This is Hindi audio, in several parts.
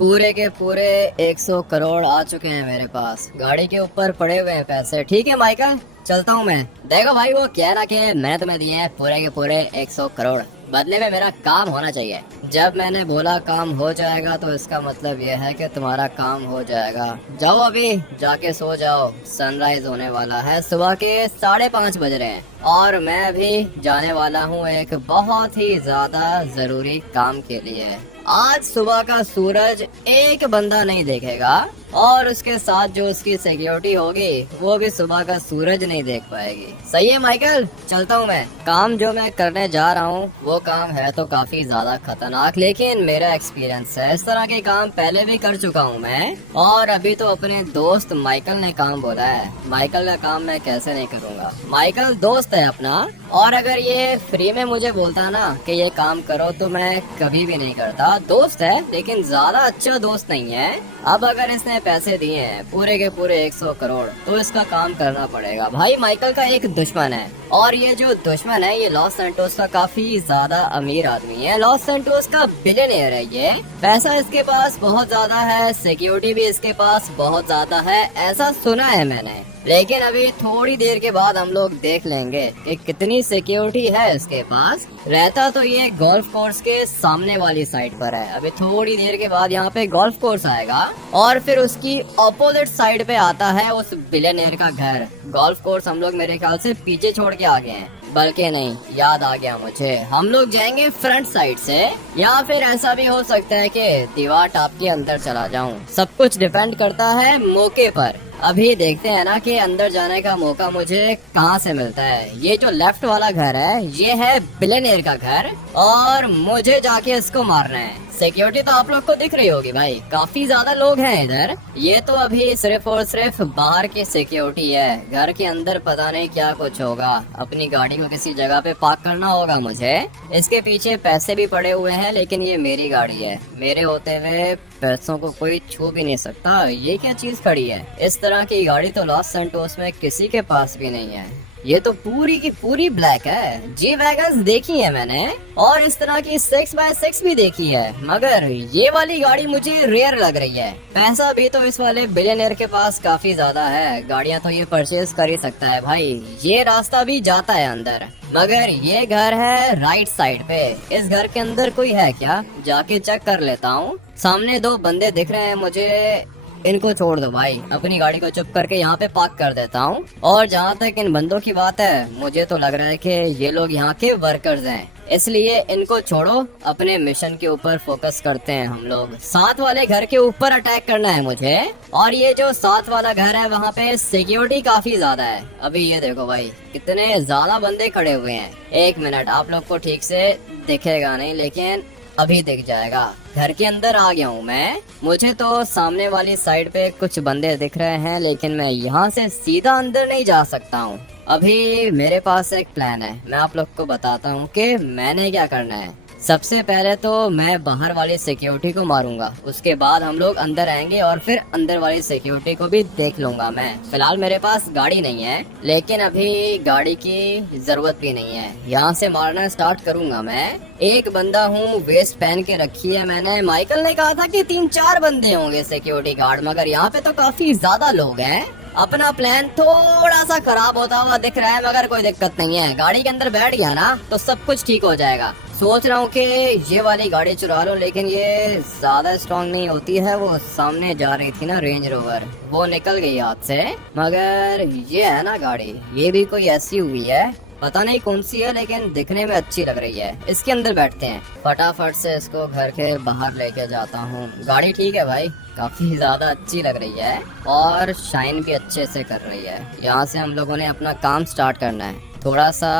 पूरे के पूरे 100 करोड़ आ चुके हैं मेरे पास। गाड़ी के ऊपर पड़े हुए हैं पैसे। ठीक है माइकल, चलता हूँ मैं। देखो भाई, वो कह रहा कि मैंने तुम्हें दिए हैं पूरे के पूरे 100 करोड़, बदले में मेरा काम होना चाहिए। जब मैंने बोला काम हो जाएगा तो इसका मतलब यह है कि तुम्हारा काम हो जाएगा। जाओ अभी जाके सो जाओ, सनराइज होने वाला है। सुबह के 5:30 बज रहे हैं और मैं अभी जाने वाला हूँ एक बहुत ही ज्यादा जरूरी काम के लिए। आज सुबह का सूरज एक बंदा नहीं देखेगा और उसके साथ जो उसकी सिक्योरिटी होगी वो भी सुबह का सूरज नहीं देख पाएगी। सही है माइकल, चलता हूँ मैं। काम जो मैं करने जा रहा हूँ वो काम है तो काफी ज्यादा खतरनाक, लेकिन मेरा एक्सपीरियंस है, इस तरह के काम पहले भी कर चुका हूँ मैं। और अभी तो अपने दोस्त माइकल ने काम बोला है, माइकल का काम मैं कैसे नहीं करूँगा। माइकल दोस्त है अपना, और अगर ये फ्री में मुझे बोलता ना कि ये काम करो तो मैं कभी भी नहीं करता। दोस्त है लेकिन ज्यादा अच्छा दोस्त नहीं है। अब अगर इसने पैसे दिए हैं पूरे के पूरे 100 करोड़ तो इसका काम करना पड़ेगा। भाई माइकल का एक दुश्मन है, और ये जो दुश्मन है ये लॉस सैंटोस का काफी ज्यादा अमीर आदमी है। लॉस सैंटोस का बिलियनियर है ये। पैसा इसके पास बहुत ज्यादा है, सिक्योरिटी भी इसके पास बहुत ज्यादा है, ऐसा सुना है मैंने। लेकिन अभी थोड़ी देर के बाद हम लोग देख लेंगे कि कितनी सिक्योरिटी है इसके पास। रहता तो ये गोल्फ कोर्स के सामने वाली साइड पर है। अभी थोड़ी देर के बाद यहाँ पे गोल्फ कोर्स आएगा और फिर उसकी ऑपोजिट साइड पे आता है उस बिलियनियर का घर। गोल्फ कोर्स हम लोग मेरे ख्याल से पीछे छोड़ के आ गए हैं, बल्कि नहीं, याद आ गया मुझे, हम लोग जाएंगे फ्रंट साइड से, या फिर ऐसा भी हो सकता है कि दीवार टाप के अंदर चला जाऊं। सब कुछ डिपेंड करता है मौके पर। अभी देखते हैं ना कि अंदर जाने का मौका मुझे कहाँ से मिलता है। ये जो लेफ्ट वाला घर है ये है बिलियनियर का घर, और मुझे जाके इसको मारना है। सिक्योरिटी तो आप लोग को दिख रही होगी भाई, काफी ज्यादा लोग हैं इधर। ये तो अभी सिर्फ और सिर्फ बाहर की सिक्योरिटी है, घर के अंदर पता नहीं क्या कुछ होगा। अपनी गाड़ी को किसी जगह पे पार्क करना होगा मुझे। इसके पीछे पैसे भी पड़े हुए हैं, लेकिन ये मेरी गाड़ी है, मेरे होते हुए पैसों को कोई छू भी नहीं सकता। ये क्या चीज खड़ी है? इस तरह की गाड़ी तो लॉस सैंटोस में किसी के पास भी नहीं है। ये तो पूरी की पूरी ब्लैक है। जी वैगन्स देखी है मैंने, और इस तरह की 6x6 भी देखी है, मगर ये वाली गाड़ी मुझे रेयर लग रही है। पैसा भी तो इस वाले बिलियनियर के पास काफी ज्यादा है, गाड़ियां तो ये परचेज कर ही सकता है भाई। ये रास्ता भी जाता है अंदर, मगर ये घर है राइट साइड पे। इस घर के अंदर कोई है क्या? जाके चेक कर लेता हूँ। सामने 2 बंदे दिख रहे हैं मुझे, इनको छोड़ दो भाई, अपनी गाड़ी को चुप करके यहाँ पे पार्क कर देता हूँ। और जहाँ तक इन बंदों की बात है, मुझे तो लग रहा है कि ये लोग यहाँ के वर्कर्स हैं, इसलिए इनको छोड़ो, अपने मिशन के ऊपर फोकस करते हैं हम लोग। साथ वाले घर के ऊपर अटैक करना है मुझे, और ये जो साथ वाला घर है वहाँ पे सिक्योरिटी काफी ज्यादा है। अभी ये देखो भाई कितने ज्यादा बंदे खड़े हुए हैं। 1 मिनट, आप लोग को ठीक से दिखेगा नहीं, लेकिन अभी दिख जाएगा। घर के अंदर आ गया हूँ मैं। मुझे तो सामने वाली साइड पे कुछ बंदे दिख रहे हैं, लेकिन मैं यहाँ से सीधा अंदर नहीं जा सकता हूँ। अभी मेरे पास एक प्लान है, मैं आप लोग को बताता हूँ कि मैंने क्या करना है। सबसे पहले तो मैं बाहर वाली सिक्योरिटी को मारूंगा, उसके बाद हम लोग अंदर आएंगे और फिर अंदर वाली सिक्योरिटी को भी देख लूंगा मैं। फिलहाल मेरे पास गाड़ी नहीं है, लेकिन अभी गाड़ी की जरूरत भी नहीं है। यहाँ से मारना स्टार्ट करूंगा मैं। एक बंदा हूँ, वेस्ट पहन के रखी है मैंने। माइकल ने कहा था कि 3-4 बंदे होंगे सिक्योरिटी गार्ड, मगर यहाँ पे तो काफी ज्यादा लोग हैं। अपना प्लान थोड़ा सा खराब होता हुआ दिख रहा है, मगर कोई दिक्कत नहीं है। गाड़ी के अंदर बैठ गया ना तो सब कुछ ठीक हो जाएगा। सोच रहा हूँ कि ये वाली गाड़ी चुरा लो, लेकिन ये ज्यादा स्ट्रांग नहीं होती है। वो सामने जा रही थी ना रेंज रोवर, वो निकल गई हाथ से। मगर ये है ना गाड़ी, ये भी कोई ऐसी हुई है, पता नहीं कौन सी है, लेकिन दिखने में अच्छी लग रही है। इसके अंदर बैठते हैं, फटाफट से इसको घर के बाहर लेके जाता हूँ। गाड़ी ठीक है भाई, काफी ज्यादा अच्छी लग रही है और शाइन भी अच्छे से कर रही है। यहाँ से हम लोगों ने अपना काम स्टार्ट करना है। थोड़ा सा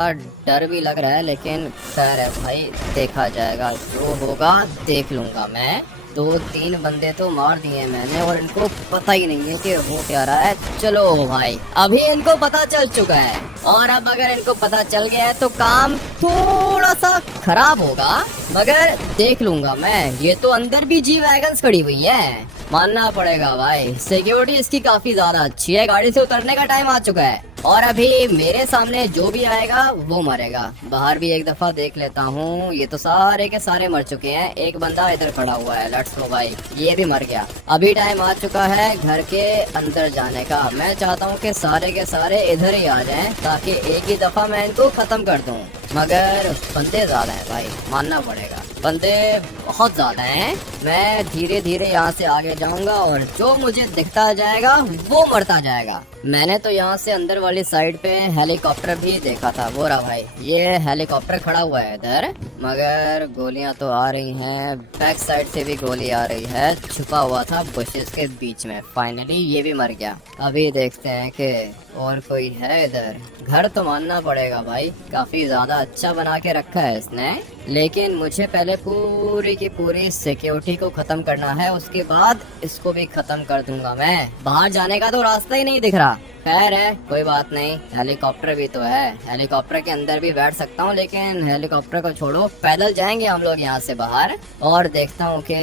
डर भी लग रहा है, लेकिन खैर है भाई, देखा जाएगा, जो होगा देख लूंगा मैं। 2-3 बंदे तो मार दिए मैंने और इनको पता ही नहीं है कि हो क्या रहा है। चलो भाई, अभी इनको पता चल चुका है, और अब अगर इनको पता चल गया है तो काम थोड़ा सा खराब होगा, मगर देख लूंगा मैं। ये तो अंदर भी जी वैगन्स खड़ी हुई है, मानना पड़ेगा भाई, सिक्योरिटी इसकी काफी ज्यादा अच्छी है। गाड़ी से उतरने का टाइम आ चुका है। और अभी मेरे सामने जो भी आएगा वो मरेगा। बाहर भी एक दफा देख लेता हूँ। ये तो सारे के सारे मर चुके हैं। एक बंदा इधर खड़ा हुआ है, लेट्स गो भाई, ये भी मर गया। अभी टाइम आ चुका है घर के अंदर जाने का। मैं चाहता हूँ कि सारे के सारे इधर ही आ जाएं ताकि एक ही दफा मैं इनको खत्म कर दूं। मगर बंदे ज्यादा हैं भाई, मानना पड़ेगा, बंदे बहुत ज्यादा हैं। मैं धीरे धीरे यहाँ से आगे जाऊंगा और जो मुझे दिखता जाएगा वो मरता जाएगा। मैंने तो यहाँ से अंदर वाली साइड पे हेलीकॉप्टर भी देखा था, वो रहा भाई, ये हेलीकॉप्टर खड़ा हुआ है इधर। मगर गोलियां तो आ रही हैं, बैक साइड से भी गोली आ रही है। छुपा हुआ था बुशेस के बीच में। फाइनली ये भी मर गया। अभी देखते हैं कि और कोई है इधर। घर तो मानना पड़ेगा भाई, काफी ज्यादा अच्छा बना के रखा है इसने। लेकिन मुझे पहले पूरी की पूरी सिक्योरिटी को खत्म करना है, उसके बाद इसको भी खत्म कर दूंगा मैं। बाहर जाने का तो रास्ता ही नहीं दिख रहा। खैर है, कोई बात नहीं, हेलीकॉप्टर भी तो है, हेलीकॉप्टर के अंदर भी बैठ सकता हूँ। लेकिन हेलीकॉप्टर को छोड़ो, पैदल जाएंगे हम लोग यहाँ से बाहर। और देखता हूँ कि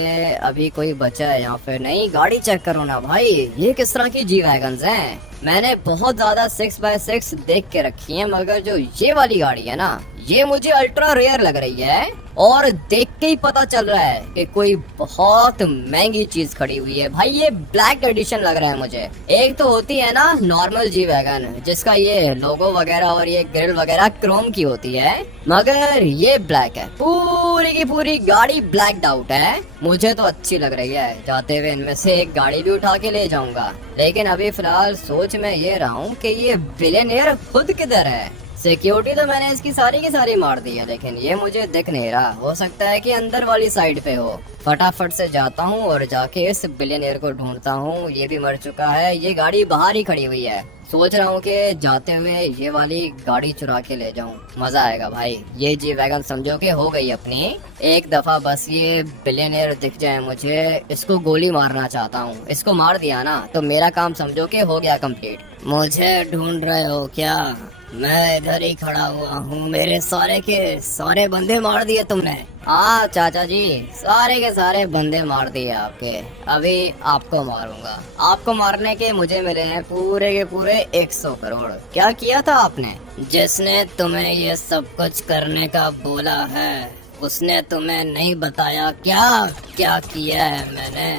अभी कोई बचा है यहाँ पे। नहीं, गाड़ी चेक करो ना भाई, ये किस तरह की जी वैगन्स हैं। मैंने बहुत ज्यादा 6x6 देख के रखी है, मगर जो ये वाली गाड़ी है ना, ये मुझे अल्ट्रा रेयर लग रही है। और देख के ही पता चल रहा है कि कोई बहुत महंगी चीज खड़ी हुई है भाई। ये ब्लैक एडिशन लग रहा है मुझे। एक तो होती है ना नॉर्मल जी वैगन, जिसका ये लोगो वगैरह और ये ग्रिल वगैरह क्रोम की होती है, मगर ये ब्लैक है। पूरी की पूरी गाड़ी ब्लैक आउट है। मुझे तो अच्छी लग रही है। जाते हुए इनमें से एक गाड़ी भी उठा के ले जाऊंगा। लेकिन अभी फिलहाल सोच में ये रहा हूँ कि ये बिलियनियर खुद किधर है। सिक्योरिटी तो मैंने इसकी सारी की सारी मार दी है, लेकिन ये मुझे दिख नहीं रहा। हो सकता है कि अंदर वाली साइड पे हो। फटाफट से जाता हूँ और जाके इस बिलियनियर को ढूंढता हूँ। ये भी मर चुका है। ये गाड़ी बाहर ही खड़ी हुई है। सोच रहा हूँ कि जाते हुए ये वाली गाड़ी चुरा के ले जाऊं, मजा आएगा भाई। ये जी वैगन समझो कि हो गई अपनी। एक दफा बस ये बिलियनियर दिख जाए मुझे, इसको गोली मारना चाहता हूँ। इसको मार दिया ना तो मेरा काम समझो कि हो गया कंप्लीट। मुझे ढूंढ रहे हो क्या? मैं इधर ही खड़ा हुआ हूँ। मेरे सारे के सारे बंदे मार दिए तुमने? हाँ चाचा जी, सारे के सारे बंदे मार दिए आपके। अभी आपको मारूंगा। आपको मारने के मुझे मिले हैं पूरे के पूरे 100 करोड़। क्या किया था आपने? जिसने तुम्हें ये सब कुछ करने का बोला है उसने तुम्हें नहीं बताया क्या क्या किया है मैंने?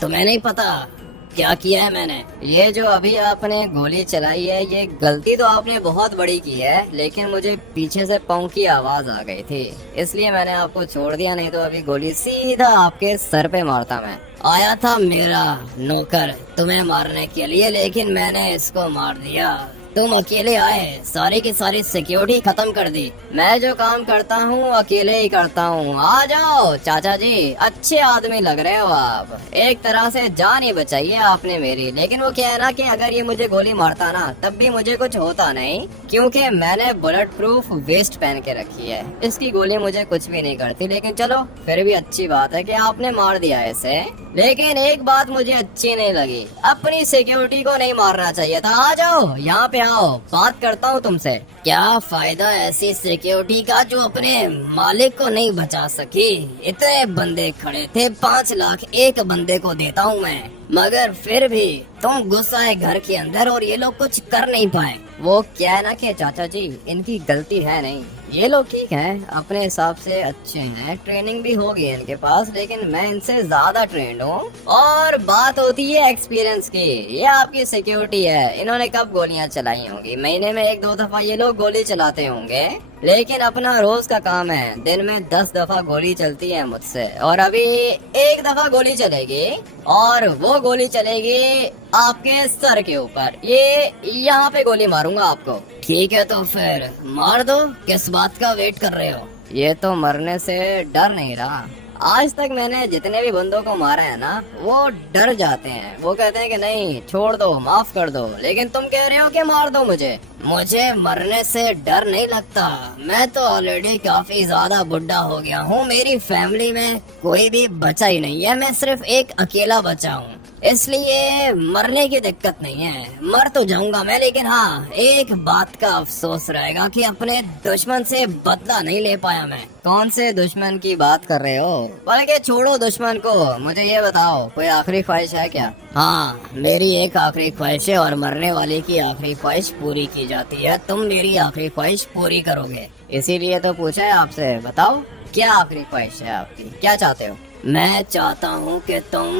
तुम्हें नहीं पता क्या किया है मैंने? ये जो अभी आपने गोली चलाई है, ये गलती तो आपने बहुत बड़ी की है, लेकिन मुझे पीछे से पाँव की आवाज आ गई थी, इसलिए मैंने आपको छोड़ दिया। नहीं तो अभी गोली सीधा आपके सर पे मारता मैं। आया था मेरा नौकर तुम्हें मारने के लिए, लेकिन मैंने इसको मार दिया। तुम अकेले आए, सारी की सारी सिक्योरिटी खत्म कर दी। मैं जो काम करता हूँ अकेले ही करता हूँ। आ जाओ चाचा जी, अच्छे आदमी लग रहे हो आप। एक तरह से जान ही बचाई है आपने मेरी। लेकिन वो क्या है ना कि अगर ये मुझे गोली मारता ना तब भी मुझे कुछ होता नहीं, क्योंकि मैंने बुलेट प्रूफ वेस्ट पहन के रखी है। इसकी गोली मुझे कुछ भी नहीं करती। लेकिन चलो, फिर भी अच्छी बात है कि आपने मार दिया इसे। लेकिन एक बात मुझे अच्छी नहीं लगी, अपनी सिक्योरिटी को नहीं मारना चाहिए था। आ जाओ यहाँ पे, आओ, बात करता हूँ तुमसे। क्या फायदा ऐसी सिक्योरिटी का जो अपने मालिक को नहीं बचा सकी? इतने बंदे खड़े थे, 5 लाख एक बंदे को देता हूँ मैं, मगर फिर भी तुम घुस आए घर के अंदर और ये लोग कुछ कर नहीं पाए। वो क्या है ना कि चाचा जी, इनकी गलती है नहीं। ये लोग ठीक हैं, अपने हिसाब से अच्छे हैं, ट्रेनिंग भी होगी इनके पास, लेकिन मैं इनसे ज्यादा ट्रेंड हूँ। और बात होती है एक्सपीरियंस की। ये आपकी सिक्योरिटी है, इन्होंने कब गोलियां चलाई होंगी? महीने में 1-2 दफा ये लोग गोली चलाते होंगे, लेकिन अपना रोज का काम है। दिन में 10 दफा गोली चलती है मुझसे, और अभी 1 दफा गोली चलेगी, और वो गोली चलेगी आपके सर के ऊपर। ये यहाँ पे गोली मारूंगा आपको। ठीक है तो फिर मार दो, किस बात का वेट कर रहे हो? ये तो मरने से डर नहीं रहा। आज तक मैंने जितने भी बंदों को मारा है ना, वो डर जाते हैं। वो कहते हैं कि नहीं, छोड़ दो, माफ कर दो। लेकिन तुम कह रहे हो कि मार दो मुझे। मुझे मरने से डर नहीं लगता। मैं तो ऑलरेडी काफी ज्यादा बुढ़ा हो गया हूँ। मेरी फैमिली में कोई भी बचा ही नहीं है, मैं सिर्फ एक अकेला बचा हूँ। इसलिए मरने की दिक्कत नहीं है, मर तो जाऊंगा मैं, लेकिन हाँ एक बात का अफसोस रहेगा कि अपने दुश्मन से बदला नहीं ले पाया मैं। कौन से दुश्मन की बात कर रहे हो? बल्कि छोड़ो दुश्मन को, मुझे ये बताओ कोई आखिरी ख्वाहिश है क्या? हाँ मेरी एक आखिरी ख्वाहिश है और मरने वाले की आखिरी ख्वाहिश पूरी की जाती है। तुम मेरी आखिरी ख्वाहिश पूरी करोगे, इसीलिए तो पूछा है आपसे। बताओ क्या आखिरी ख्वाहिश है आपकी, क्या चाहते हो? मैं चाहता हूँ कि तुम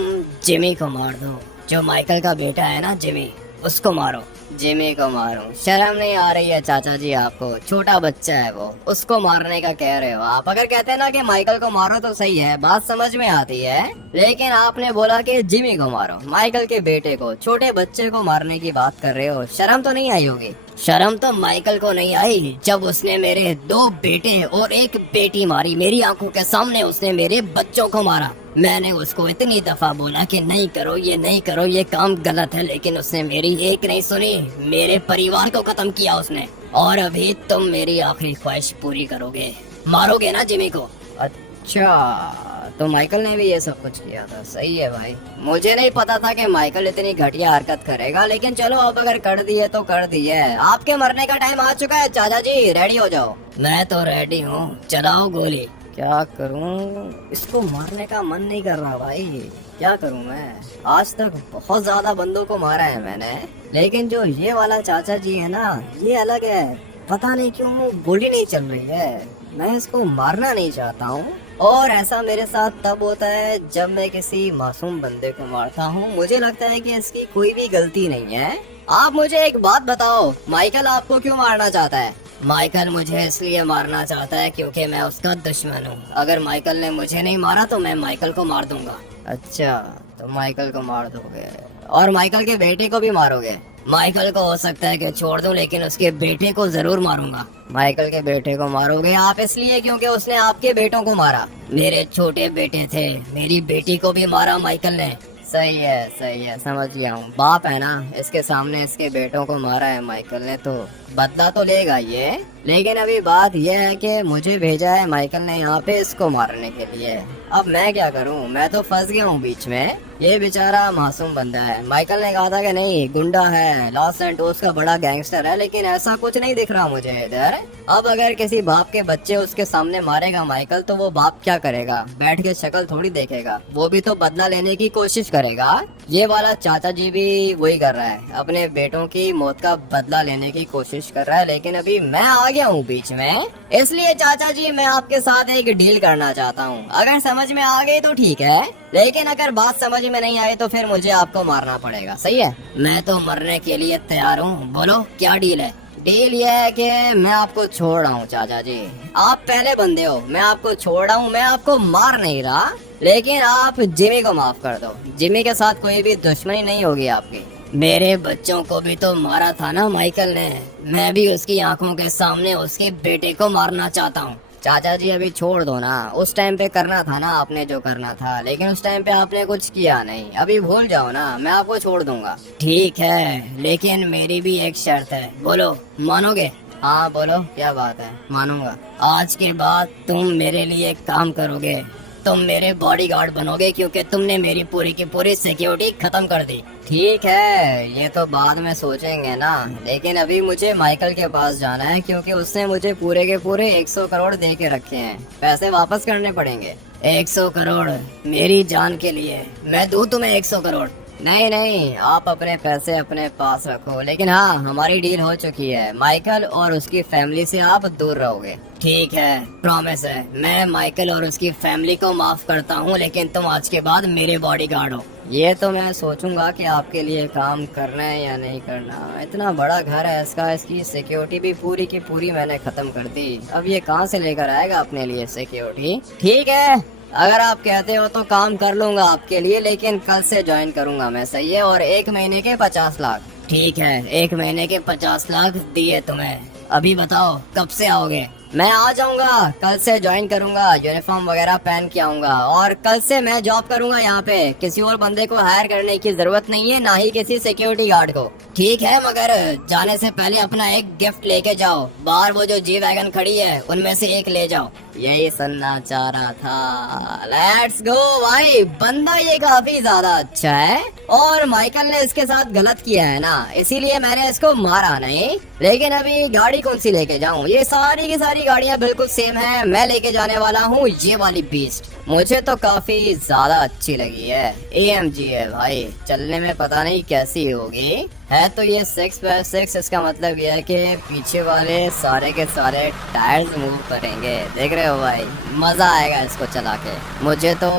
जिमी को मार दो, जो माइकल का बेटा है ना जिमी, उसको मारो। जिमी को मारो? शर्म नहीं आ रही है चाचा जी आपको? छोटा बच्चा है वो, उसको मारने का कह रहे हो आप। अगर कहते हैं ना कि माइकल को मारो तो सही है, बात समझ में आती है, लेकिन आपने बोला कि जिमी को मारो, माइकल के बेटे को, छोटे बच्चे को मारने की बात कर रहे हो। शर्म तो नहीं आई होगी? शर्म तो माइकल को नहीं आई जब उसने मेरे 2 बेटे और 1 बेटी मारी। मेरी आंखों के सामने उसने मेरे बच्चों को मारा। मैंने उसको इतनी दफा बोला कि नहीं करो, ये नहीं करो, ये काम गलत है, लेकिन उसने मेरी एक नहीं सुनी, मेरे परिवार को खत्म किया उसने। और अभी तुम मेरी आखिरी ख्वाहिश पूरी करोगे, मारोगे ना जिमी को? अच्छा, तो माइकल ने भी ये सब कुछ किया था। सही है भाई, मुझे नहीं पता था कि माइकल इतनी घटिया हरकत करेगा, लेकिन चलो अब अगर कर दी है तो कर दी है। आपके मरने का टाइम आ चुका है चाचा जी, रेडी हो जाओ। मैं तो रेडी हूँ, चलाओ गोली। क्या करूँ, इसको मारने का मन नहीं कर रहा भाई, क्या करूँ मैं? आज तक बहुत ज्यादा बंदों को मारा है मैंने, लेकिन जो ये वाला चाचा जी है ना, ये अलग है। पता नहीं क्यों गोली नहीं चल रही है। मैं इसको मारना नहीं चाहता हूँ, और ऐसा मेरे साथ तब होता है जब मैं किसी मासूम बंदे को मारता हूँ। मुझे लगता है कि इसकी कोई भी गलती नहीं है। आप मुझे एक बात बताओ, माइकल आपको क्यों मारना चाहता है? माइकल मुझे इसलिए मारना चाहता है क्योंकि मैं उसका दुश्मन हूँ। अगर माइकल ने मुझे नहीं मारा तो मैं माइकल को मार दूंगा। अच्छा, तो माइकल को मार दोगे और माइकल के बेटे को भी मारोगे? माइकल को हो सकता है कि छोड़ दूं, लेकिन उसके बेटे को जरूर मारूंगा। माइकल के बेटे को मारोगे आप इसलिए क्योंकि उसने आपके बेटों को मारा। मेरे छोटे बेटे थे, मेरी बेटी को भी मारा माइकल ने। सही है, समझ गया हूँ। बाप है ना, इसके सामने इसके बेटों को मारा है माइकल ने, तो बदला तो लेगा ये। लेकिन अभी बात यह है कि मुझे भेजा है माइकल ने यहाँ पे इसको मारने के लिए। अब मैं क्या करूँ, मैं तो फंस गया हूँ बीच में। ये बेचारा मासूम बंदा है। माइकल ने कहा था कि नहीं, गुंडा है, लॉस एंटोस का बड़ा गैंगस्टर है, लेकिन ऐसा कुछ नहीं दिख रहा मुझे इधर। अब अगर किसी बाप के बच्चे उसके सामने मारेगा माइकल, तो वो बाप क्या करेगा? बैठ के शक्ल थोड़ी देखेगा, वो भी तो बदला लेने की कोशिश करेगा। ये वाला चाचा जी भी वही कर रहा है, अपने बेटों की मौत का बदला लेने की कोशिश कर रहा है। लेकिन अभी मैं आ गया हूँ बीच में, इसलिए चाचा जी मैं आपके साथ एक डील करना चाहता हूँ। अगर समझ में आ गई तो ठीक है, लेकिन अगर बात समझ में नहीं आई तो फिर मुझे आपको मारना पड़ेगा। सही है? मैं तो मरने के लिए तैयार हूँ, बोलो क्या डील है? डील ये है कि मैं आपको छोड़ रहा हूँ चाचा जी। आप पहले बंदे हो, मैं आपको छोड़ रहा हूँ, मैं आपको मार नहीं रहा, लेकिन आप जिमी को माफ कर दो। जिमी के साथ कोई भी दुश्मनी नहीं होगी आपकी। मेरे बच्चों को भी तो मारा था ना माइकल ने, मैं भी उसकी आंखों के सामने उसके बेटे को मारना चाहता हूँ। चाचा जी अभी छोड़ दो ना, उस टाइम पे करना था ना आपने जो करना था, लेकिन उस टाइम पे आपने कुछ किया नहीं। अभी भूल जाओ ना, मैं आपको छोड़ दूंगा। ठीक है, लेकिन मेरी भी एक शर्त है, बोलो मानोगे? हाँ बोलो, क्या बात है? मानूंगा। आज के बाद तुम मेरे लिए एक काम करोगे, तुम मेरे बॉडीगार्ड बनोगे, क्योंकि तुमने मेरी पूरी की पूरी सिक्योरिटी खत्म कर दी। ठीक है, ये तो बाद में सोचेंगे ना, लेकिन अभी मुझे माइकल के पास जाना है, क्योंकि उसने मुझे पूरे के पूरे 100 करोड़ दे के रखे हैं। पैसे वापस करने पड़ेंगे। 100 करोड़ मेरी जान के लिए, मैं दूं तुम्हें 100 करोड़? नहीं, आप अपने पैसे अपने पास रखो, लेकिन हाँ हमारी डील हो चुकी है, माइकल और उसकी फैमिली से आप दूर रहोगे। ठीक है, प्रॉमिस है। मैं माइकल और उसकी फैमिली को माफ करता हूँ, लेकिन तुम आज के बाद मेरे बॉडीगार्ड हो। ये तो मैं सोचूंगा कि आपके लिए काम करना है या नहीं करना। इतना बड़ा घर है इसका, इसकी सिक्योरिटी भी पूरी की पूरी मैंने खत्म कर दी। अब ये कहाँ से लेकर आएगा अपने लिए सिक्योरिटी? ठीक है, अगर आप कहते हो तो काम कर लूंगा आपके लिए, लेकिन कल से ज्वाइन करूंगा मैं। सही है? और 1 महीने के 50 लाख। ठीक है, 1 महीने के 50 लाख दिए तुम्हें। अभी बताओ कब से आओगे? मैं आ जाऊंगा, कल से ज्वाइन करूंगा, यूनिफॉर्म वगैरह पहन के आऊंगा, और कल से मैं जॉब करूंगा यहाँ पे। किसी और बंदे को हायर करने की जरूरत नहीं है, ना ही किसी सिक्योरिटी गार्ड को। ठीक है, मगर जाने से पहले अपना एक गिफ्ट लेके जाओ। बाहर वो जो जी वैगन खड़ी है उनमें से एक ले जाओ। यही सुनना चाह रहा था। लेट्स गो भाई, बंदा ये काफी ज्यादा अच्छा है और माइकल ने इसके साथ गलत किया है ना, इसीलिए मैंने इसको मारा नहीं। लेकिन अभी गाड़ी कौन सी लेके जाऊं? ये सारी की सारी गाड़ियां बिल्कुल सेम है। मैं लेके जाने वाला हूँ ये वाली बीस्ट। मुझे तो काफी ज्यादा अच्छी लगी है। AMG है भाई, चलने में पता नहीं कैसी होगी। है तो ये 6x6, इसका मतलब ये है कि पीछे वाले सारे के सारे टायर्स मूव करेंगे। देख रहे हो भाई, मजा आएगा इसको चला के। मुझे तो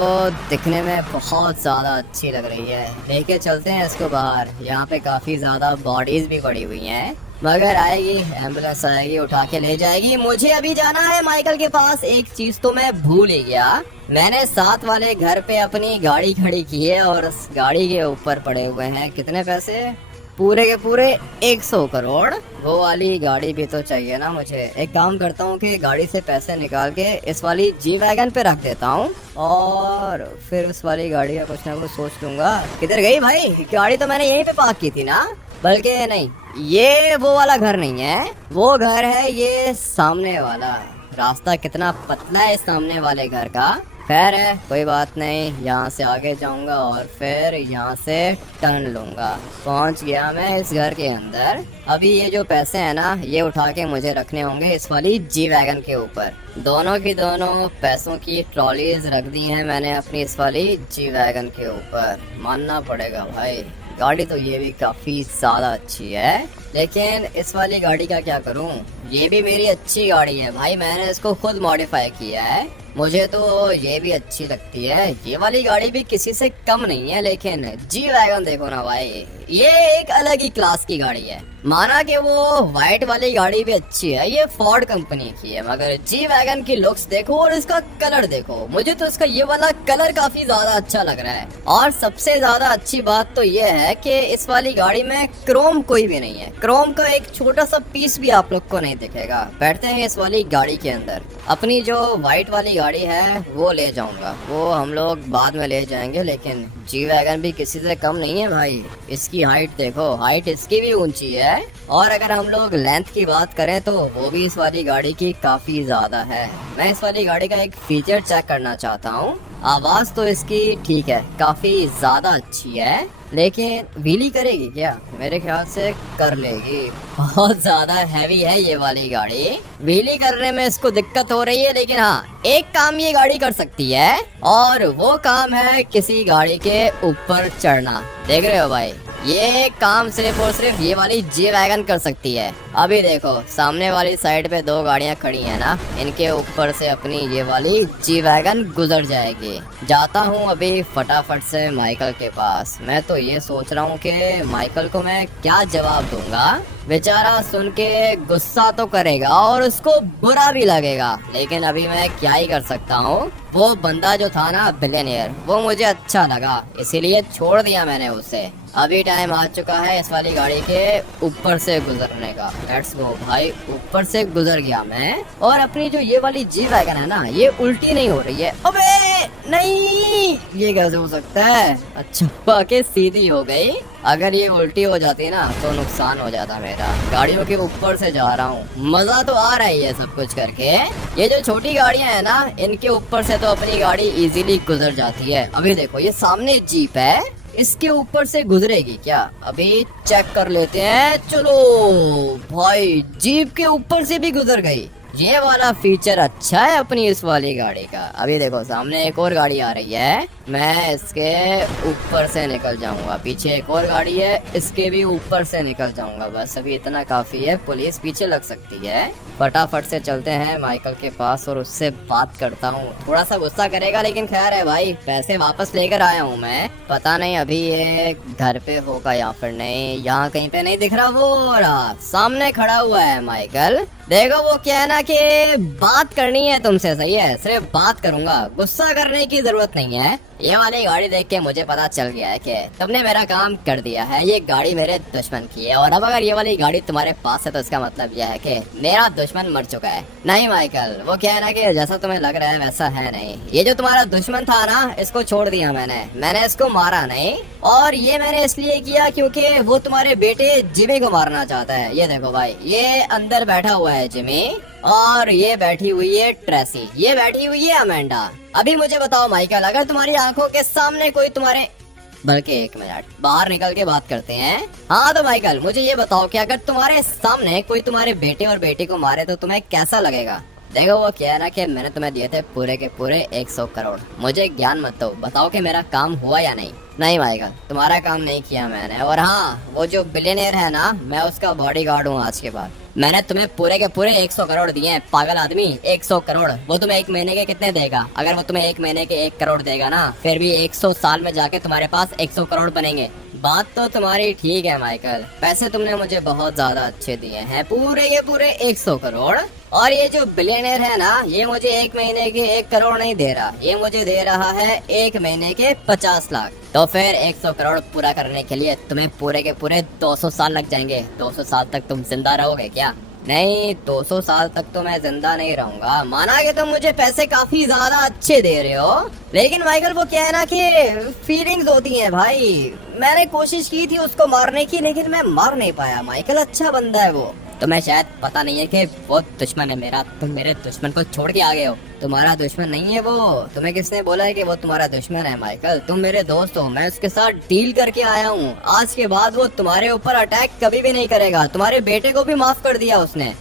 दिखने में बहुत ज्यादा अच्छी लग रही है। लेके चलते हैं इसको बाहर। यहाँ पे काफी ज्यादा बॉडीज भी पड़ी हुई हैं, मगर आएगी, एम्बुलेंस आएगी, उठा के ले जाएगी। मुझे अभी जाना है माइकल के पास। एक चीज तो मैं भूल ही गया, मैंने साथ वाले घर पे अपनी गाड़ी खड़ी की है और उस गाड़ी के ऊपर पड़े हुए हैं कितने पैसे? पूरे के पूरे 100 करोड़। वो वाली गाड़ी भी तो चाहिए ना मुझे। एक काम करता हूँ कि गाड़ी से पैसे निकाल के इस वाली जी वैगन पे रख देता हूँ और फिर उस वाली गाड़ी का कुछ ना कुछ सोच लूंगा। किधर गई भाई गाड़ी? तो मैंने यहीं पे पार्क की थी ना। बल्कि नहीं, ये वो वाला घर नहीं है, वो घर है ये सामने वाला। रास्ता कितना पतला है सामने वाले घर का। खैर है, कोई बात नहीं। यहाँ से आगे जाऊंगा और फिर यहाँ से टर्न लूंगा। पहुँच गया मैं इस घर के अंदर। अभी ये जो पैसे हैं ना, ये उठा के मुझे रखने होंगे इस वाली जी वैगन के ऊपर। दोनों की दोनों पैसों की ट्रॉलीज रख दी हैं मैंने अपनी इस वाली जी वैगन के ऊपर। मानना पड़ेगा भाई, गाड़ी तो ये भी काफी ज्यादा अच्छी है। लेकिन इस वाली गाड़ी का क्या करूं? ये भी मेरी अच्छी गाड़ी है भाई, मैंने इसको खुद मॉडिफाई किया है। मुझे तो ये भी अच्छी लगती है। ये वाली गाड़ी भी किसी से कम नहीं है। लेकिन जी वैगन देखो ना भाई, ये एक अलग ही क्लास की गाड़ी है। माना कि वो व्हाइट वाली गाड़ी भी अच्छी है, ये फोर्ड कंपनी की है, मगर जी वैगन की लुक्स देखो और इसका कलर देखो। मुझे तो इसका ये वाला कलर काफी ज्यादा अच्छा लग रहा है। और सबसे ज्यादा अच्छी बात तो ये है कि इस वाली गाड़ी में क्रोम कोई भी नहीं है। क्रोम का एक छोटा सा पीस भी आप लोग को नहीं दिखेगा। बैठते हैं इस वाली गाड़ी के अंदर। अपनी जो व्हाइट वाली गाड़ी है वो ले जाऊंगा, वो हम लोग बाद में ले जाएंगे। लेकिन जी वैगन भी किसी से कम नहीं है भाई। इसकी हाइट देखो, हाइट इसकी भी ऊंची है। और अगर हम लोग लेंथ की बात करें तो वो भी इस वाली गाड़ी की काफी ज्यादा है। मैं इस वाली गाड़ी का एक फीचर चेक करना चाहता हूँ। आवाज तो इसकी ठीक है, काफी ज्यादा अच्छी है। लेकिन व्हीली करेगी क्या? मेरे ख्याल से कर लेगी। बहुत ज्यादा हैवी है ये वाली गाड़ी, व्हीली करने में इसको दिक्कत हो रही है। लेकिन हाँ, एक काम ये गाड़ी कर सकती है और वो काम है किसी गाड़ी के ऊपर चढ़ना। देख रहे हो भाई, ये काम सिर्फ और सिर्फ ये वाली जी वैगन कर सकती है। अभी देखो सामने वाली साइड पे 2 गाड़ियां खड़ी हैं ना, इनके ऊपर से अपनी ये वाली जी वैगन गुजर जाएगी। जाता हूँ अभी फटाफट से माइकल के पास। मैं तो ये सोच रहा हूँ कि माइकल को मैं क्या जवाब दूंगा। बेचारा सुन के गुस्सा तो करेगा और उसको बुरा भी लगेगा, लेकिन अभी मैं क्या ही कर सकता हूँ। वो बंदा जो था ना बिलियनियर, वो मुझे अच्छा लगा, इसीलिए छोड़ दिया मैंने उसे। अभी टाइम आ चुका है इस वाली गाड़ी के ऊपर से गुजरने का। लेट्स गो भाई, ऊपर से गुजर गया मैं। और अपनी जो ये वाली जी वैगन है ना, ये उल्टी नहीं हो रही है। अबे नहीं, ये कैसे हो सकता है? अच्छा, बाकी सीधी हो गई। अगर ये उल्टी हो जाती ना तो नुकसान हो जाता मेरा। गाड़ियों के ऊपर से जा रहा हूँ, मजा तो आ रही है सब कुछ करके। ये जो छोटी गाड़ियां है ना, इनके ऊपर से तो अपनी गाड़ी इजीली गुजर जाती है। अभी देखो ये सामने जीप है, इसके ऊपर से गुजरेगी क्या? अभी चेक कर लेते हैं। चलो भाई, जीप के ऊपर से भी गुजर गई। ये वाला फीचर अच्छा है अपनी इस वाली गाड़ी का। अभी देखो सामने एक और गाड़ी आ रही है, मैं इसके ऊपर से निकल जाऊंगा। पीछे एक और गाड़ी है, इसके भी ऊपर से निकल जाऊंगा। बस अभी इतना काफी है, पुलिस पीछे लग सकती है। फटाफट से चलते हैं माइकल के पास और उससे बात करता हूँ। थोड़ा सा गुस्सा करेगा, लेकिन खैर है भाई, पैसे वापस लेकर आया हूँ मैं। पता नहीं अभी ये घर पे होगा या फिर नहीं। यहाँ कहीं पे नहीं दिख रहा। वो रहा, सामने खड़ा हुआ है माइकल। देखो वो क्या है ना कि बात करनी है तुमसे, सही है? सिर्फ बात करूंगा, गुस्सा करने की जरूरत नहीं है। ये वाली गाड़ी देख के मुझे पता चल गया है कि तुमने मेरा काम कर दिया है। ये गाड़ी मेरे दुश्मन की है और अब अगर ये वाली गाड़ी तुम्हारे पास है तो इसका मतलब यह है कि मेरा दुश्मन मर चुका है। नहीं माइकल, वो क्या है ना कि जैसा तुम्हें लग रहा है वैसा है नहीं। ये जो तुम्हारा दुश्मन था ना, इसको छोड़ दिया मैंने इसको मारा नहीं। और ये मैंने इसलिए किया क्योंकि वो तुम्हारे बेटे जिमी को मारना चाहता है। ये देखो भाई, ये अंदर बैठा हुआ है जिमी, और ये बैठी हुई है ट्रेसी, ये बैठी हुई है अमेंडा। अभी मुझे बताओ माइकल, अगर तुम्हारी आंखों के सामने कोई तुम्हारे, बल्कि एक मिनट बाहर निकल के बात करते हैं। हाँ तो माइकल मुझे ये बताओ कि अगर तुम्हारे सामने कोई तुम्हारे बेटे और बेटी को मारे तो तुम्हें कैसा लगेगा? देखो वो क्या है ना कि मैंने तुम्हें दिए थे पूरे के पूरे 100 करोड़। मुझे ज्ञान मत दो, बताओ कि मेरा काम हुआ या नहीं। नहीं माइकल, तुम्हारा काम नहीं किया मैंने। और हाँ, वो जो बिलियनियर है ना, मैं उसका बॉडीगार्ड हूँ आज के बाद। मैंने तुम्हें पूरे के पूरे 100 करोड़ दिए हैं पागल आदमी। 100 करोड़ वो तुम्हें एक महीने के कितने देगा? अगर वो तुम्हें एक महीने के 1 करोड़ देगा ना, फिर भी 100 साल में जाके तुम्हारे पास 100 करोड़ बनेंगे। बात तो तुम्हारी ठीक है माइकल, पैसे तुमने मुझे बहुत ज्यादा अच्छे दिए हैं, पूरे के पूरे 100 करोड़। और ये जो बिलियनियर है ना, ये मुझे एक महीने के 1 करोड़ नहीं दे रहा, ये मुझे दे रहा है एक महीने के 50 लाख। तो फिर 100 करोड़ पूरा करने के लिए तुम्हें पूरे के पूरे 200 साल लग जाएंगे। 200 साल तक तुम जिंदा रहोगे क्या? नहीं, 200 साल तक तो मैं जिंदा नहीं रहूंगा। माना कि तुम मुझे पैसे काफी ज्यादा अच्छे दे रहे हो, लेकिन माइकल वो क्या है ना कि फीलिंग्स होती हैं भाई। मैंने कोशिश की थी उसको मारने की, लेकिन मैं मार नहीं पाया। माइकल अच्छा बंदा है वो, तुम्हें शायद पता नहीं है कि वो दुश्मन है मेरा। तुम मेरे दुश्मन को छोड़ के आ गए हो। तुम्हारा दुश्मन नहीं है वो। तुम्हें किसने बोला है कि वो तुम्हारा दुश्मन है माइकल? तुम मेरे दोस्त हो, मैं उसके साथ डील करके आया हूँ। आज के बाद वो तुम्हारे ऊपर अटैक कभी भी नहीं करेगा। तुम्हारे बेटे को भी माफ कर दिया उसने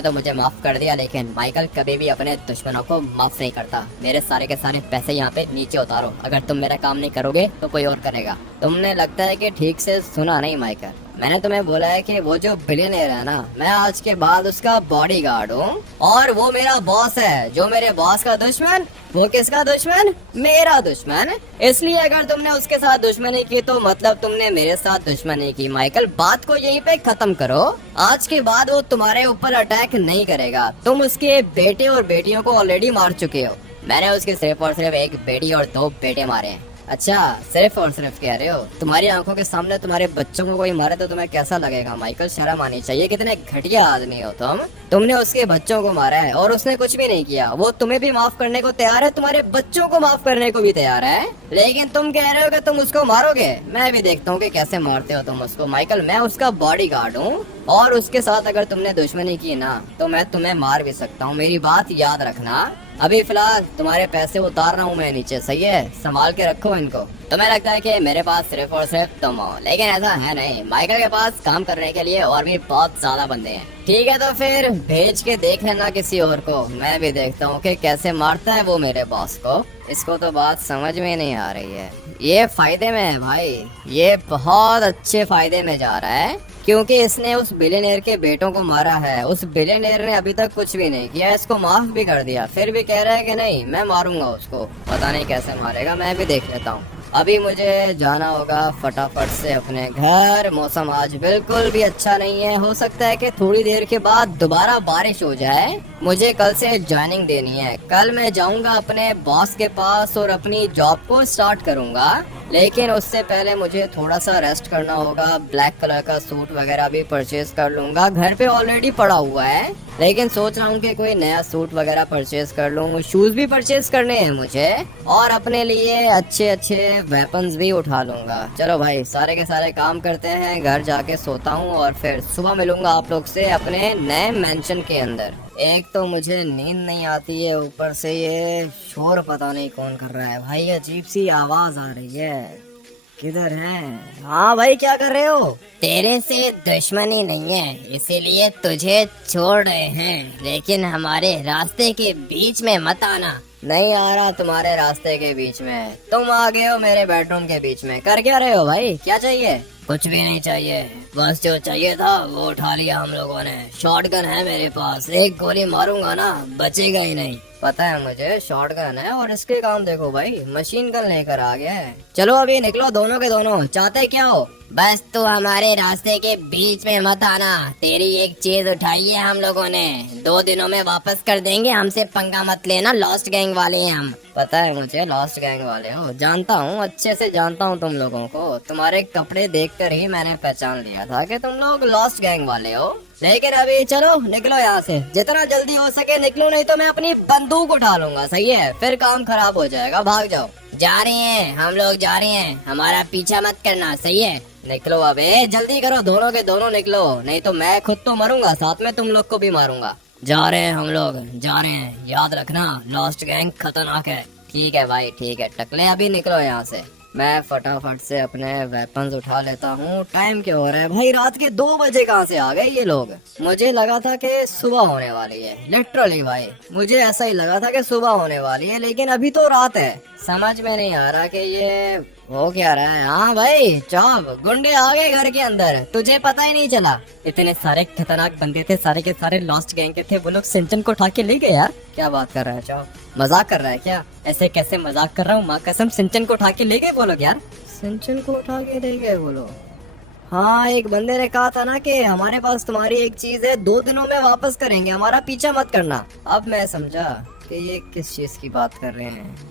तो मुझे माफ कर दिया, लेकिन माइकल कभी भी अपने दुश्मनों को माफ नहीं करता। मेरे सारे के सारे पैसे यहाँ पे नीचे उतारो। अगर तुम मेरा काम नहीं करोगे तो कोई और करेगा। तुमने लगता है कि ठीक से सुना नहीं माइकल। मैंने तुम्हें बोला है कि वो जो बिलियनियर है ना, मैं आज के बाद उसका बॉडीगार्ड हूँ और वो मेरा बॉस है। जो मेरे बॉस का दुश्मन, वो किसका दुश्मन? मेरा दुश्मन। इसलिए अगर तुमने उसके साथ दुश्मनी की तो मतलब तुमने मेरे साथ दुश्मनी की। माइकल बात को यहीं पे खत्म करो। आज के बाद वो तुम्हारे ऊपर अटैक नहीं करेगा। तुम उसके बेटे और बेटियों को ऑलरेडी मार चुके हो। मैंने उसके सिर्फ और सिर्फ एक बेटी और 2 बेटे मारे हैं। अच्छा, सिर्फ और सिर्फ कह रहे हो? तुम्हारी आंखों के सामने तुम्हारे बच्चों को कोई मारे तो तुम्हें कैसा लगेगा माइकल? शर्म आनी चाहिए। कितने घटिया आदमी हो तुम। तुमने उसके बच्चों को मारा है और उसने कुछ भी नहीं किया। वो तुम्हें भी माफ करने को तैयार है, तुम्हारे बच्चों को माफ करने को भी तैयार है, लेकिन तुम कह रहे हो कि तुम उसको मारोगे। मैं भी देखता हूँ कि कैसे मारते हो तुम उसको। माइकल मैं उसका बॉडीगार्ड हूँ और उसके साथ अगर तुमने दुश्मनी की ना तो मैं तुम्हें मार भी सकता हूँ। मेरी बात याद रखना। अभी फिलहाल तुम्हारे पैसे उतार रहा हूँ मैं नीचे, सही है? संभाल के रखो इनको। तुम्हें लगता है कि मेरे पास सिर्फ और सिर्फ तुम हो, लेकिन ऐसा है नहीं। माइकल के पास काम करने के लिए और भी बहुत ज्यादा बंदे हैं। ठीक है तो फिर भेज के देख लेना किसी और को। मैं भी देखता हूँ कि कैसे मारता है वो मेरे बॉस को। इसको तो बात समझ में नहीं आ रही है। ये फायदे में है भाई, ये बहुत अच्छे फायदे में जा रहा है, क्योंकि इसने उस बिलियनियर के बेटों को मारा है। उस बिलियनियर ने अभी तक कुछ भी नहीं किया, इसको माफ भी कर दिया, फिर भी कह रहा है कि नहीं मैं मारूंगा उसको। पता नहीं कैसे मारेगा, मैं भी देख लेता हूँ। अभी मुझे जाना होगा फटाफट से अपने घर। मौसम आज बिल्कुल भी अच्छा नहीं है। हो सकता है कि थोड़ी देर के बाद दोबारा बारिश हो जाए। मुझे कल से ज्वाइनिंग देनी है। कल मैं जाऊंगा अपने बॉस के पास और अपनी जॉब को स्टार्ट करूंगा, लेकिन उससे पहले मुझे थोड़ा सा रेस्ट करना होगा। ब्लैक कलर का सूट वगैरह भी परचेज कर लूंगा। घर पे ऑलरेडी पड़ा हुआ है, लेकिन सोच रहा हूँ कि कोई नया सूट वगैरह परचेज कर लूँ। शूज भी परचेज करने हैं मुझे और अपने लिए अच्छे अच्छे वेपन्स भी उठा लूंगा। चलो भाई सारे के सारे काम करते हैं। घर जाके सोता हूँ और फिर सुबह मिलूंगा आप लोग से अपने नए मेंशन के अंदर। एक तो मुझे नींद नहीं आती है, ऊपर से ये शोर पता नहीं कौन कर रहा है भाई। अजीब सी आवाज आ रही है, किधर है? हाँ भाई क्या कर रहे हो? तेरे से दुश्मनी नहीं है इसीलिए तुझे छोड़ रहे हैं, लेकिन हमारे रास्ते के बीच में मत आना। नहीं आ रहा तुम्हारे रास्ते के बीच में, तुम आ गए हो मेरे बेडरूम के बीच में। कर क्या रहे हो भाई? क्या चाहिए? कुछ भी नहीं चाहिए, बस जो चाहिए था वो उठा लिया हम लोगों ने। शॉटगन है मेरे पास, एक गोली मारूंगा ना बचेगा ही नहीं। पता है मुझे शॉटगन है, और इसके काम देखो भाई मशीन गन लेकर आ गया है। चलो अभी निकलो दोनों के दोनों। चाहते क्या हो? बस तू हमारे रास्ते के बीच में मत आना। तेरी एक चीज उठाई है हम लोगों ने, 2 दिनों में वापस कर देंगे। हमसे पंगा मत लेना, लॉस्ट गैंग वाले हैं हम। पता है मुझे लॉस्ट गैंग वाले हो, जानता हूँ, अच्छे से जानता हूँ तुम लोगों को। तुम्हारे कपड़े देखकर ही मैंने पहचान लिया था कि तुम लोग लॉस्ट गैंग वाले हो। लेकिन अभी चलो निकलो यहाँ से, जितना जल्दी हो सके निकलो, नहीं तो मैं अपनी बंदूक उठा लूंगा। सही है? फिर काम खराब हो जाएगा। भाग जाओ। जा रही हैं हम लोग, जा रही हैं, हमारा पीछा मत करना। सही है? निकलो अबे, जल्दी करो, दोनों के दोनों निकलो, नहीं तो मैं खुद तो मरूंगा, साथ में तुम लोग को भी मारूंगा। जा रहे हैं हम लोग, जा रहे हैं, याद रखना लॉस्ट गैंग खतरनाक है। ठीक है भाई ठीक है, टकले अभी निकलो यहाँ से। मैं फटाफट से अपने वेपन्स उठा लेता हूँ। टाइम क्या हो रहा है भाई, रात के 2 बजे कहाँ से आ गए ये लोग। मुझे लगा था कि सुबह होने वाली है, लिटरली भाई मुझे ऐसा ही लगा था कि सुबह होने वाली है, लेकिन अभी तो रात है। समझ में नहीं आ रहा कि ये हो क्या रहा है। हाँ भाई चौप, गुंडे आ गए घर के अंदर, तुझे पता ही नहीं चला। इतने सारे खतरनाक बंदे थे, सारे के सारे लॉस्ट गैंग के थे, वो लोग सिंचन को उठा के ले गए यार। क्या बात कर रहा है चौप, मजाक कर रहा है क्या? ऐसे कैसे मजाक कर रहा हूँ, माँ कसम सिंचन को उठा के ले गए वो लोग यार। सिंचन को उठा के ले गए वो लोग? हाँ एक बंदे ने कहा था ना कि हमारे पास तुम्हारी एक चीज है, 2 दिनों में वापस करेंगे, हमारा पीछा मत करना। अब मैं समझा कि ये किस चीज की बात कर रहे हैं।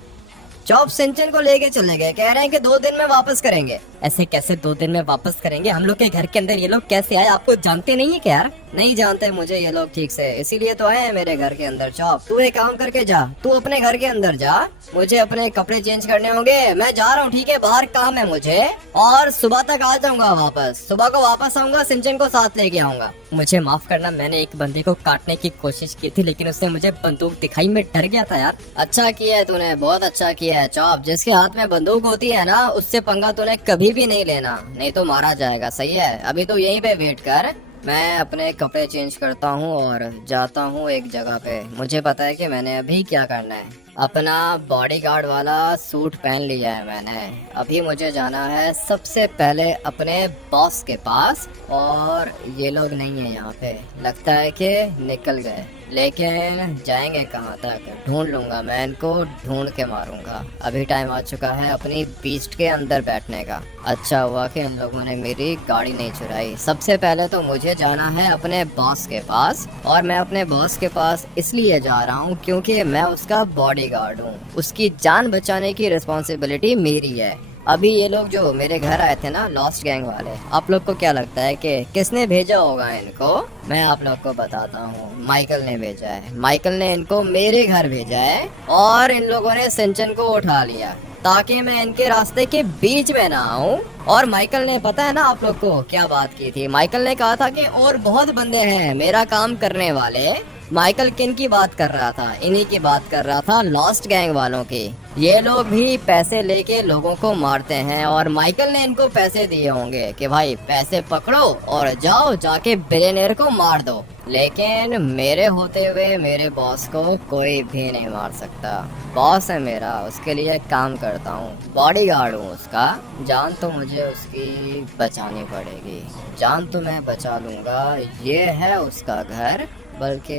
चॉप सिंचन को लेके चले गए, कह रहे हैं कि 2 दिन में वापस करेंगे। ऐसे कैसे 2 दिन में वापस करेंगे? हम लोग के घर के अंदर ये लोग कैसे आए? आपको जानते नहीं है क्या यार? नहीं जानते मुझे ये लोग ठीक से, इसीलिए तो आए हैं मेरे घर के अंदर। चॉप तू एक काम करके जा, तू अपने घर के अंदर जा, मुझे अपने कपड़े चेंज करने होंगे, मैं जा रहा हूँ ठीक है, बाहर काम है मुझे, और सुबह तक आ जाऊंगा वापस। सुबह को वापस आऊंगा, सिंचन को साथ लेके आऊंगा। मुझे माफ करना, मैंने एक बंदे को काटने की कोशिश की थी, लेकिन उसने मुझे बंदूक दिखाई, मैं डर गया था यार। अच्छा किया है तूने, बहुत अच्छा किया है चॉप। जिसके हाथ में बंदूक होती है ना, उससे पंगा तूने कभी भी नहीं लेना, नहीं तो मारा जाएगा। सही है, अभी तो यहीं पे वेट कर, मैं अपने कपड़े चेंज करता हूँ और जाता हूँ एक जगह पे। मुझे पता है कि मैंने अभी क्या करना है। अपना बॉडीगार्ड वाला सूट पहन लिया है मैंने। अभी मुझे जाना है सबसे पहले अपने बॉस के पास, और ये लोग नहीं है यहाँ पे, लगता है कि निकल गए, लेकिन जाएंगे कहाँ तक? ढूंढ लूंगा मैं इनको, ढूंढ के मारूंगा। अभी टाइम आ चुका है अपनी बीस्ट के अंदर बैठने का। अच्छा हुआ कि इन लोगों ने मेरी गाड़ी नहीं चुराई। सबसे पहले तो मुझे जाना है अपने बॉस के पास, और मैं अपने बॉस के पास इसलिए जा रहा हूँ क्योंकि मैं उसका बॉडीगार्ड हूँ, उसकी जान बचाने की रिस्पॉन्सिबिलिटी मेरी है। अभी ये लोग जो मेरे घर आए थे ना, लॉस्ट गैंग वाले, आप लोग को क्या लगता है कि किसने भेजा होगा इनको? मैं आप लोग को बताता हूँ, माइकल ने भेजा है। माइकल ने इनको मेरे घर भेजा है, और इन लोगों ने सिंचन को उठा लिया ताकि मैं इनके रास्ते के बीच में ना आऊं। और माइकल ने, पता है ना आप लोग को क्या बात की थी? माइकल ने कहा था कि और बहुत बंदे हैं मेरा काम करने वाले। माइकल किन की बात कर रहा था? इन्हीं की बात कर रहा था, लॉस्ट गैंग वालों की। ये लोग भी पैसे लेके लोगों को मारते हैं, और माइकल ने इनको पैसे दिए होंगे कि भाई पैसे पकड़ो और जाओ जाके बिलियनेयर को मार दो। लेकिन मेरे होते हुए मेरे बॉस को कोई भी नहीं मार सकता। बॉस है मेरा, उसके लिए काम करता हूँ, बॉडीगार्ड हूँ उसका। जान तो मुझे उसकी बचानी पड़ेगी, जान तो मैं बचा लूंगा। ये है उसका घर, बल्कि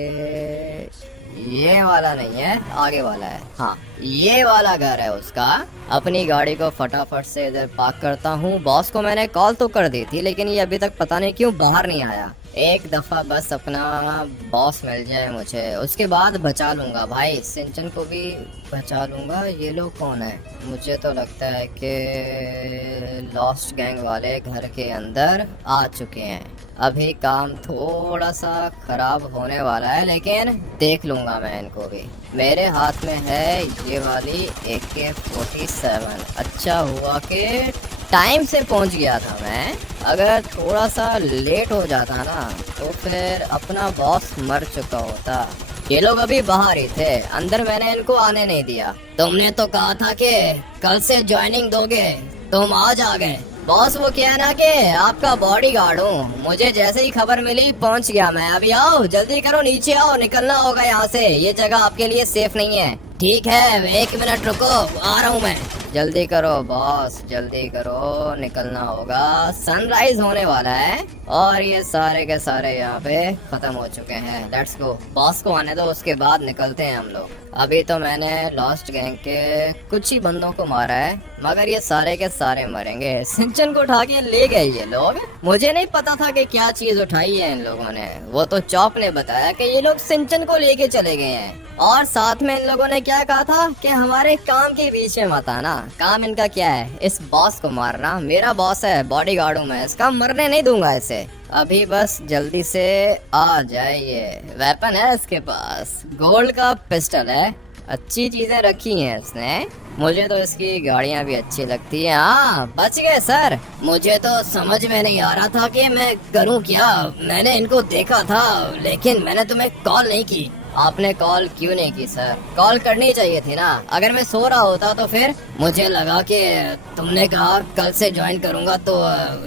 ये वाला नहीं है, आगे वाला है। हाँ ये वाला घर है उसका। अपनी गाड़ी को फटाफट से इधर पार्क करता हूँ। बॉस को मैंने कॉल तो कर दी थी, लेकिन ये अभी तक पता नहीं क्यों बाहर नहीं आया। एक दफा बस अपना बॉस मिल जाए मुझे, उसके बाद बचा लूंगा भाई, सिंचन को भी बचा लूंगा। ये लोग कौन है? मुझे तो लगता है कि लॉस्ट गैंग वाले घर के अंदर आ चुके हैं। अभी काम थोड़ा सा खराब होने वाला है, लेकिन देख लूंगा मैं इनको भी। मेरे हाथ में है ये वाली AK-47। अच्छा हुआ कि टाइम से पहुंच गया था मैं, अगर थोड़ा सा लेट हो जाता ना तो फिर अपना बॉस मर चुका होता। ये लोग अभी बाहर ही थे, अंदर मैंने इनको आने नहीं दिया। तुमने तो कहा था कि कल से ज्वाइनिंग दोगे, तुम आज आ गए। बॉस वो क्या है ना कि आपका बॉडीगार्ड हूँ, मुझे जैसे ही खबर मिली पहुँच गया मैं। अभी आओ, जल्दी करो, नीचे आओ, निकलना होगा यहाँ से, ये जगह आपके लिए सेफ नहीं है। ठीक है 1 मिनट रुको, आ रहा हूँ मैं। जल्दी करो बॉस, जल्दी करो, निकलना होगा, सनराइज होने वाला है। और ये सारे के सारे यहाँ पे खत्म हो चुके हैं। लेट्स गो, बॉस को आने दो, उसके बाद निकलते हैं हम लोग। अभी तो मैंने लॉस्ट गैंग के कुछ ही बंदों को मारा है, मगर ये सारे के सारे मरेंगे। सिंचन को उठा के ले गए ये लोग। मुझे नहीं पता था कि क्या चीज उठाई है इन लोगों ने, वो तो चॉप ने बताया कि ये लोग सिंचन को लेके चले गए हैं। और साथ में इन लोगों ने क्या कहा था कि हमारे काम के बीच में मत आना। काम इनका क्या है? इस बॉस को मारना। मेरा बॉस है, बॉडीगार्ड हूँ मैं इसका, मरने नहीं दूंगा इसे। अभी बस जल्दी से आ जाइए। वेपन है इसके पास, गोल्ड का पिस्टल है, अच्छी चीजें रखी हैं इसने। मुझे तो इसकी गाड़ियाँ भी अच्छी लगती है। हाँ बच गए सर। मुझे तो समझ में नहीं आ रहा था कि मैं करूँ क्या। मैंने इनको देखा था लेकिन मैंने तुम्हें कॉल नहीं की। आपने कॉल क्यों नहीं की सर? कॉल करनी चाहिए थी ना। अगर मैं सो रहा होता तो फिर मुझे लगा कि तुमने कहा कल से ज्वाइन करूंगा तो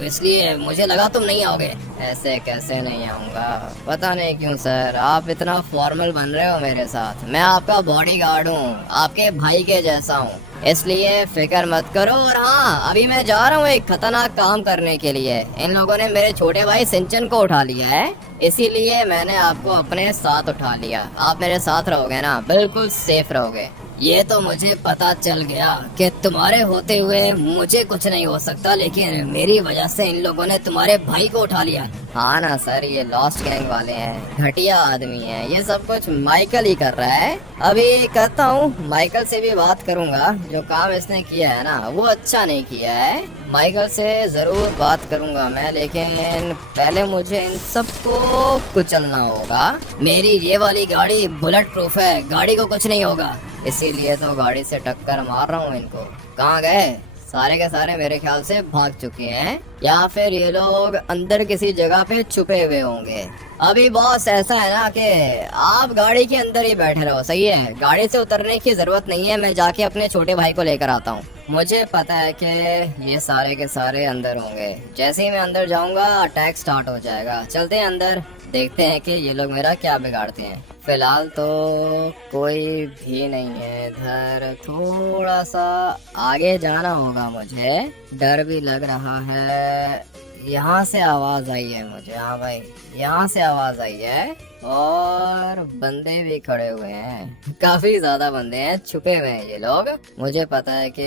इसलिए मुझे लगा तुम नहीं आओगे। ऐसे कैसे नहीं आऊंगा? पता नहीं क्यों सर आप इतना फॉर्मल बन रहे हो मेरे साथ। मैं आपका बॉडीगार्ड हूँ, आपके भाई के जैसा हूँ, इसलिए फिक्र मत करो। और हाँ अभी मैं जा रहा हूँ एक खतरनाक काम करने के लिए। इन लोगों ने मेरे छोटे भाई सिंचन को उठा लिया है, इसीलिए मैंने आपको अपने साथ उठा लिया। आप मेरे साथ रहोगे ना? बिल्कुल सेफ रहोगे। ये तो मुझे पता चल गया कि तुम्हारे होते हुए मुझे कुछ नहीं हो सकता, लेकिन मेरी वजह से इन लोगों ने तुम्हारे भाई को उठा लिया। हाँ ना सर, ये लॉस्ट गैंग वाले हैं, घटिया आदमी हैं। ये सब कुछ माइकल ही कर रहा है। अभी करता हूँ, माइकल से भी बात करूंगा। जो काम इसने किया है ना वो अच्छा नहीं किया है। माइकल से जरूर बात करूंगा मैं, लेकिन पहले मुझे इन सबको कुचलना होगा। मेरी ये वाली गाड़ी बुलेट प्रूफ है, गाड़ी को कुछ नहीं होगा, इसीलिए तो गाड़ी से टक्कर मार रहा हूँ इनको। कहाँ गए? सारे के सारे मेरे ख्याल से भाग चुके हैं, या फिर ये लोग अंदर किसी जगह पे छुपे हुए होंगे। अभी बॉस ऐसा है ना कि आप गाड़ी के अंदर ही बैठे रहो, सही है? गाड़ी से उतरने की जरूरत नहीं है। मैं जाके अपने छोटे भाई को लेकर आता हूँ। मुझे पता है कि ये सारे के सारे अंदर होंगे। जैसे ही मैं अंदर जाऊंगा अटैक स्टार्ट हो जाएगा। चलते हैं अंदर, देखते हैं कि ये लोग मेरा क्या बिगाड़ते हैं। फिलहाल तो कोई भी नहीं है इधर। थोड़ा सा आगे जाना होगा मुझे, डर भी लग रहा है। यहाँ से आवाज आई है मुझे। हाँ भाई, यहाँ से आवाज आई है और बंदे भी खड़े हुए हैं। काफी ज्यादा बंदे हैं, छुपे हुए हैं ये लोग। मुझे पता है कि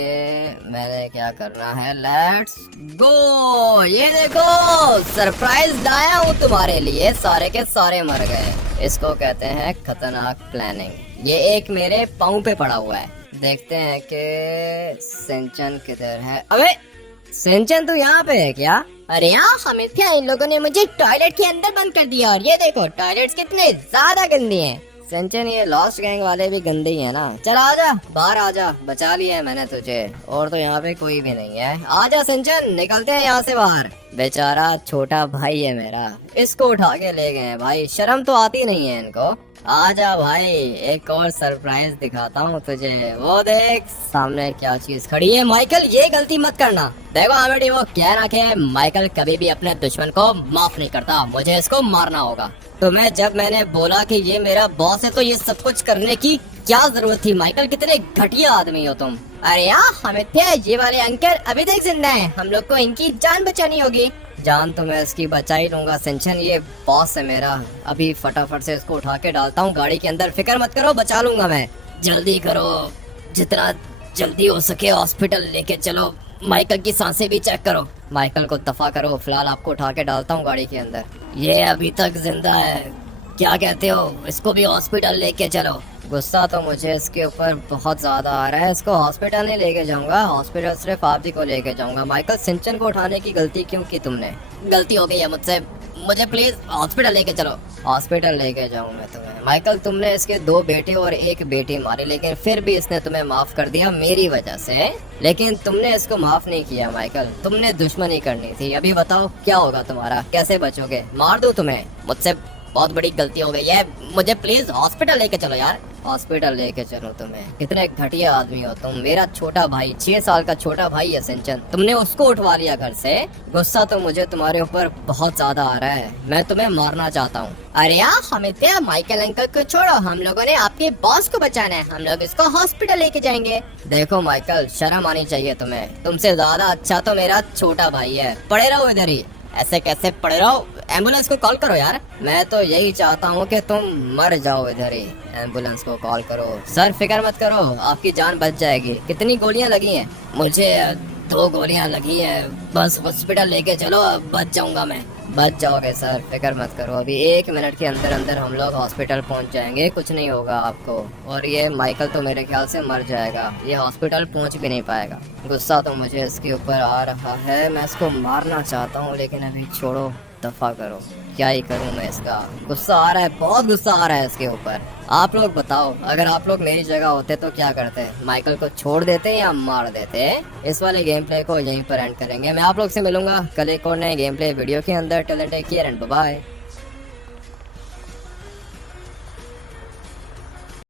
मैंने क्या करना है। Let's go. ये देखो सरप्राइज लाया हूँ तुम्हारे लिए। सारे के सारे मर गए। इसको कहते हैं खतरनाक प्लानिंग। ये एक मेरे पाँव पे पड़ा हुआ है। देखते हैं कि सिंचन किधर है। अबे सिंचन तू यहाँ पे है क्या? अरे यार हमेशा इन लोगों ने मुझे टॉयलेट के अंदर बंद कर दिया, और ये देखो टॉयलेट्स कितने ज्यादा गंदे हैं। सिंचन ये लॉस्ट गैंग वाले भी गंदे ही है ना। चल आजा बाहर आजा, बचा लिया है मैंने तुझे। और तो यहाँ पे कोई भी नहीं है। आजा सिंचन, निकलते हैं यहाँ से बाहर। बेचारा छोटा भाई है मेरा, इसको उठा के ले गए हैं। भाई शर्म तो आती नहीं है इनको। आजा भाई, एक और सरप्राइज दिखाता हूँ तुझे। वो देख सामने क्या चीज खड़ी है। माइकल ये गलती मत करना। देखो आमेडी वो कह रहा है माइकल कभी भी अपने दुश्मन को माफ नहीं करता, मुझे इसको मारना होगा। तो जब मैंने बोला कि ये मेरा बॉस है तो ये सब कुछ करने की क्या जरूरत थी? माइकल कितने घटिया आदमी हो तुम। अरे यार हमें ये वाले अंकल अभी तक जिंदा है, हम लोग को इनकी जान बचानी होगी। जान तो मैं इसकी बचा ही लूंगा सिंचन, ये बॉस है मेरा। अभी फटाफट से इसको उठा के डालता हूँ गाड़ी के अंदर। फिक्र मत करो, बचा लूंगा मैं। जल्दी करो, जितना जल्दी हो सके हॉस्पिटल लेके चलो। माइकल की सांसें भी चेक करो। माइकल को दफा करो। फिलहाल आपको उठा के डालता हूँ गाड़ी के अंदर। ये अभी तक जिंदा है, क्या कहते हो? इसको भी हॉस्पिटल लेके चलो। गुस्सा तो मुझे इसके ऊपर बहुत ज्यादा आ रहा है। इसको हॉस्पिटल नहीं लेके जाऊंगा, हॉस्पिटल सिर्फ आप जी को लेके जाऊंगा। माइकल सिंचन को उठाने की गलती क्यों की तुमने? गलती हो गई है मुझसे, मुझे प्लीज हॉस्पिटल लेके चलो। हॉस्पिटल लेके जाऊँ मैं तुम्हें? माइकल तुमने इसके 2 बेटे और 1 बेटी मारी, लेकिन फिर भी इसने तुम्हें माफ कर दिया मेरी वजह से। लेकिन तुमने इसको माफ नहीं किया माइकल, तुमने दुश्मनी करनी थी। अभी बताओ क्या होगा तुम्हारा, कैसे बचोगे? मार दूं तुम्हें? मुझसे बहुत बड़ी गलती हो गई है, मुझे प्लीज हॉस्पिटल लेके चलो यार। हॉस्पिटल लेके चलो तुम्हें? कितने घटिया आदमी हो तुम। मेरा छोटा भाई, 6 साल का छोटा भाई है सिंचन, तुमने उसको उठवा लिया घर से। गुस्सा तो मुझे तुम्हारे ऊपर बहुत ज्यादा आ रहा है, मैं तुम्हें मारना चाहता हूँ। अरे यार हमें माइकल अंकल को छोड़ो, हम लोगों ने आपके बॉस को बचाना है, हम लोग इसको हॉस्पिटल लेके जाएंगे। देखो माइकल, शर्म आनी चाहिए तुम्हें। तुमसे ज्यादा अच्छा तो मेरा छोटा भाई है। पड़े रहो इधर ही। ऐसे कैसे पड़े रहो? एम्बुलेंस को कॉल करो यार। मैं तो यही चाहता हूँ कि तुम मर जाओ इधर ही। एम्बुलेंस को कॉल करो। सर फिक्र मत करो, आपकी जान बच जाएगी। कितनी गोलियां लगी हैं? मुझे 2 गोलियां लगी हैं। बस हॉस्पिटल लेके चलो, अब बच जाऊंगा मैं। बच जाओगे सर, फिक्र मत करो, अभी 1 मिनट के अंदर अंदर हम लोग हॉस्पिटल पहुंच जाएंगे, कुछ नहीं होगा आपको। और ये माइकल तो मेरे ख्याल से मर जाएगा, ये हॉस्पिटल पहुंच भी नहीं पाएगा। गुस्सा तो मुझे इसके ऊपर आ रहा है, मैं इसको मारना चाहता हूँ लेकिन अभी छोड़ो, दफा करो। क्या ही करूं मैं, इसका गुस्सा आ रहा है, बहुत गुस्सा आ रहा है इसके ऊपर। आप लोग बताओ, अगर आप लोग मेरी जगह होते तो क्या करते? माइकल को छोड़ देते या मार देते? इस वाले गेम प्ले को यहीं पर एंड करेंगे, मैं आप लोग से मिलूंगा कल एक और नए गेम प्ले वीडियो के अंदर। Take care and bye bye.